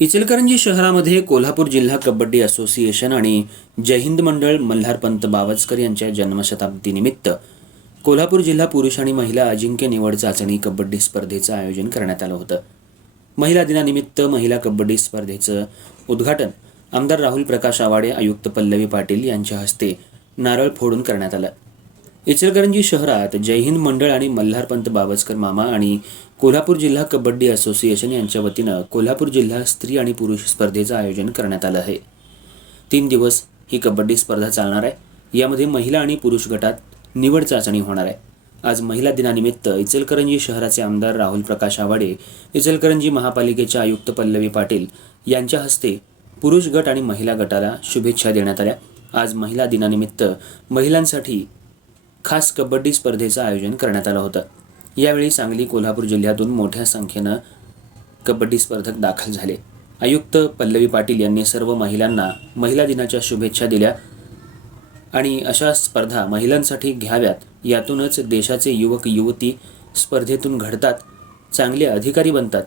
इचलकरंजी शहरामध्ये कोल्हापूर जिल्हा कबड्डी असोसिएशन आणि जय हिंद मंडळ मल्हारपंत बावचकर यांच्या जन्मशताब्दीनिमित्त कोल्हापूर जिल्हा पुरुष आणि महिला अजिंक्य निवड चाचणी कबड्डी स्पर्धेचं आयोजन करण्यात आलं होतं. महिला दिनानिमित्त महिला कबड्डी स्पर्धेचं उद्घाटन आमदार राहुल प्रकाश आवाडे आयुक्त पल्लवी पाटील यांच्या हस्ते नारळ फोडून करण्यात आलं. इचलकरंजी शहरात जय हिंद मंडळ आणि मल्हारपंत बावचकर मामा आणि कोल्हापूर जिल्हा कबड्डी असोसिएशन यांच्या वतीनं कोल्हापूर जिल्हा स्त्री आणि पुरुष स्पर्धेचं आयोजन करण्यात आलं आहे. तीन दिवस ही कबड्डी स्पर्धा चालणार आहे. यामध्ये महिला आणि पुरुष गटात निवड चाचणी होणार आहे. आज महिला दिनानिमित्त इचलकरंजी शहराचे आमदार राहुल प्रकाश आवाडे इचलकरंजी महापालिकेच्या आयुक्त पल्लवी पाटील यांच्या हस्ते पुरुष गट आणि महिला गटाला शुभेच्छा देण्यात आल्या. आज महिला दिनानिमित्त महिलांसाठी खास कबड्डी स्पर्धेचं आयोजन करण्यात आलं होतं. यावेळी सांगली कोल्हापूर जिल्ह्यातून मोठ्या संख्येनं कबड्डी स्पर्धक दाखल झाले. आयुक्त पल्लवी पाटील यांनी सर्व महिलांना महिला दिनाच्या शुभेच्छा दिल्या आणि अशा स्पर्धा महिलांसाठी घ्याव्यात. यातूनच देशाचे युवक युवती स्पर्धेतून घडतात चांगले अधिकारी बनतात.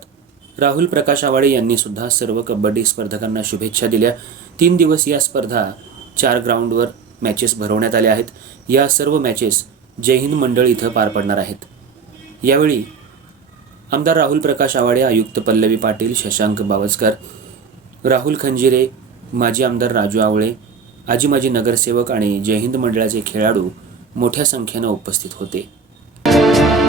राहुल प्रकाश आवाडे यांनी सुद्धा सर्व कबड्डी स्पर्धकांना शुभेच्छा दिल्या. तीन दिवस या स्पर्धा चार ग्राउंडवर मॅचेस भरवण्यात आल्या आहेत. या सर्व मॅचेस जय हिंद मंडळ इथं पार पडणार आहेत. यावेळी आमदार राहुल प्रकाश आवाडे आयुक्त पल्लवी पाटील शशांक बावस्कर राहुल खंजिरे माजी आमदार राजू आवळे आजी माजी नगरसेवक आणि जय हिंद मंडळाचे खेळाडू मोठ्या संख्येनं उपस्थित होते.